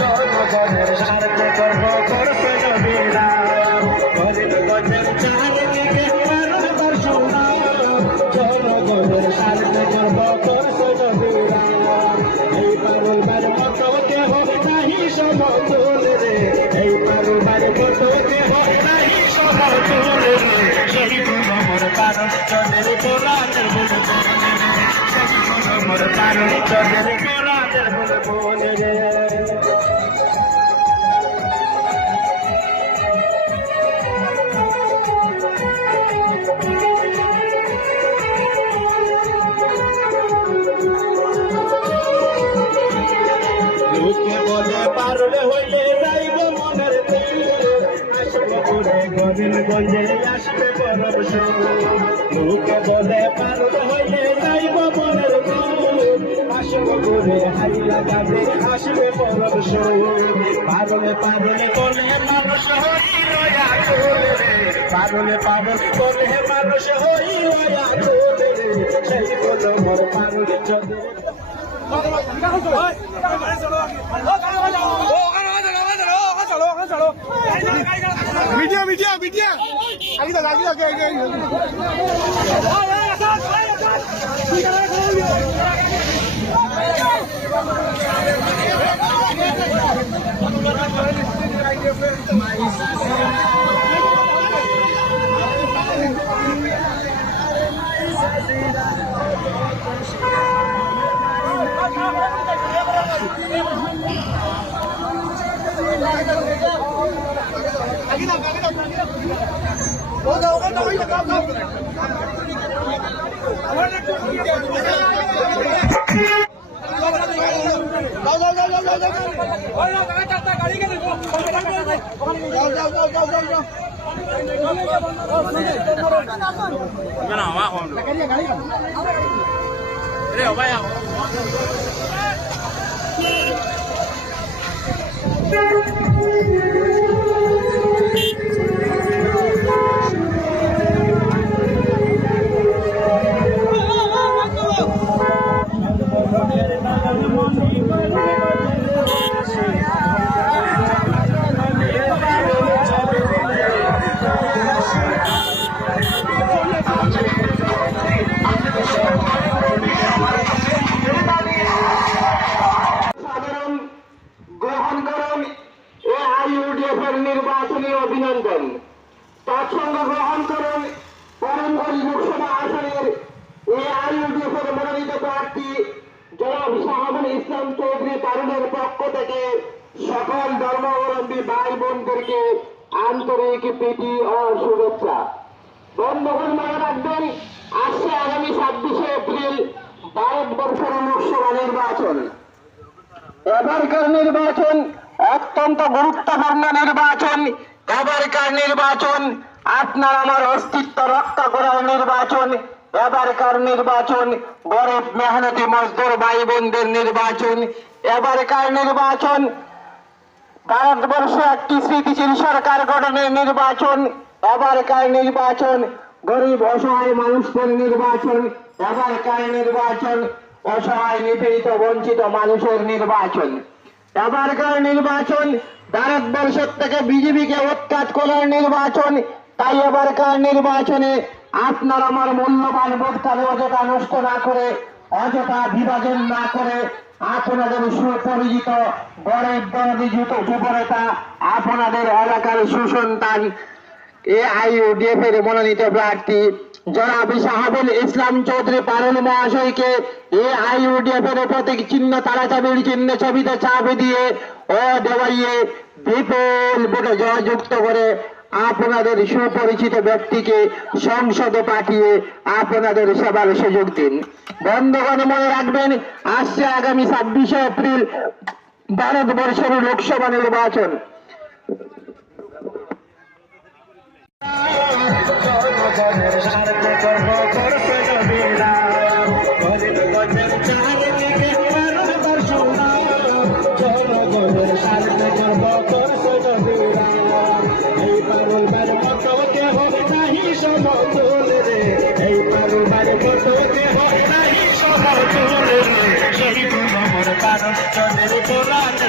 জনগণের স্বার্থে করব করছে নবীরা ফরিদগঞ্জের চারিদিকে বারবার শোনাও জনগণের স্বার্থে করব করছে নবীরা এই পারুবার মতো কেহ নাহি সমতুল রে এই পারুবার মতো কেহ নাহি সমতুল রে সেই গুণমর কারণ চদের কোরআনের বলবো সেই গুণমর কারণ চদের কোরআনের বলবো রে লোকে বলে পারবে হইলে যাইব মনের দিল আসব করে গোবিন্দগঞ্জে আসবে বরফ লোকে বলে পারবে হইলে যাইব মনের দিল আসব করে হাইলা গাছে আসবে বরফ পাগলে পাগলে বলে মানুষ হইয়া পাগলে পাগলে বলে মানুষ হইয়া সেই বলো মোর পাগল যদি मीडिया मीडिया मीडिया आगे चल आगे आगे आगे নির্বাচনী অভিনন্দন তৎসঙ্গে গ্রহণ করেন করিমগঞ্জ লোকসভা আসনের AIUDF-এর মনোনীত প্রার্থী জনাব শাহাবুল ইসলাম চৌধুরী পারুলের পক্ষ থেকে সকল ধর্মাবলম্বী ভাই বোনদেরকে আন্তরিক প্রীতি ও শুভেচ্ছা। বন্ধুগণ মনে রাখবেন, আসছে আগামী 26শে এপ্রিল ভারতবর্ষের লোকসভা নির্বাচন। এবারকার নির্বাচন অত্যন্ত গুরুত্বপূর্ণ নির্বাচন। এবারকার নির্বাচন আপনার আমার অস্তিত্ব রক্ষা করার নির্বাচন। এবারকার নির্বাচন গরিব মেহনতি মজদুর ভাই বোনদের নির্বাচন। এবারকার নির্বাচন ভারতবর্ষে একটি স্থিতিশীল সরকার গঠনের নির্বাচন। এবারকার নির্বাচন গরিব অসহায় মানুষদের নির্বাচন। এবারকার নির্বাচন অসহায় নিপীড়িত বঞ্চিত মানুষের নির্বাচন। এবারকার নির্বাচন ভারতবর্ষের থেকে বিজেপিকে উৎখাত করার নির্বাচন। তাই এবারকার নির্বাচনে আপনার আমার মূল্যবান ভোটকালে অযথা নষ্ট না করে, অযথা বিভাজন না করে আপনাদের সুপরিচিত গরিব দরদি যুবনেতা, আপনাদের এলাকার সুসন্তান AIUDF-এর মনোনীত প্রার্থী জনাব শাহাবুল ইসলাম চৌধুরী পারুল মহাশয়কে AIUDF-এর প্রতীক চিহ্ন তারাচাবির চিহ্ন ছবিতে চাপ দিয়ে ও দেওয়াইয়ে বিপুল ভোটে জয়যুক্ত করে আপনাদের সুপরিচিত ব্যক্তিকে সংসদে পাঠিয়ে আপনাদের সেবার সুযোগ দিন। বন্ধুগণ মনে রাখবেন, আসছে আগামী 26শে এপ্রিল ভারতবর্ষের লোকসভা নির্বাচন। জনগণের স্বার্থে করব করছে নবীরা ফরিদগঞ্জের চারিদিকে বারবার শোনাও জনগণের স্বার্থে করব করছে নবীরা এই পারুবার মতো কেহ নাহি সমতুল রে এই পারুবার মতো কেহ নাহি সমতুল রে সেই গুণমর কারণ চদের কোরআন